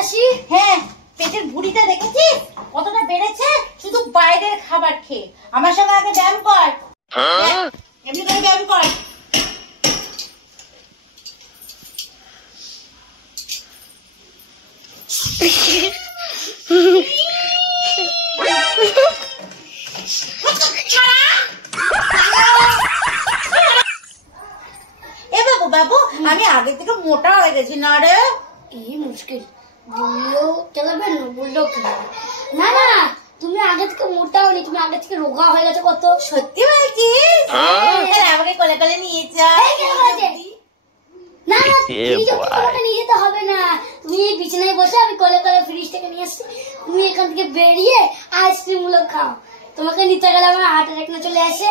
আসি। হ্যাঁ, পেটের ভুঁড়িটা দেখেছিস কতটা বেড়েছে শুধু বাইরের খাবার খেয়ে। আমার সঙ্গে আগে ব্যায়াম কর, এমনি করে ব্যায়াম কর। বাবু আমি আগে থেকে মোটা হয়ে গেছি না রে। এই মুশকিল, বললেও চালাবে না বললেও খেলাবে না। না তুমি আগে থেকে মোটা হয়নি, তুমি আগে থেকে রোগা হয়ে গেছে কত। সত্যি বলছিস? আমাকে কোলে কোলে নিয়ে যা। না না তোমাকে নিয়ে যেতে হবে না, তুমি এই বিছানায় বসে আমি কোলে কোলে ফ্রিজ থেকে নিয়ে আসছি, তুমি এখান থেকে বেরিয়ে আইসক্রিম গুলো খাও। তোমাকে নিতে গেলে আমার হার্ট অ্যাটাক না চলে আসে।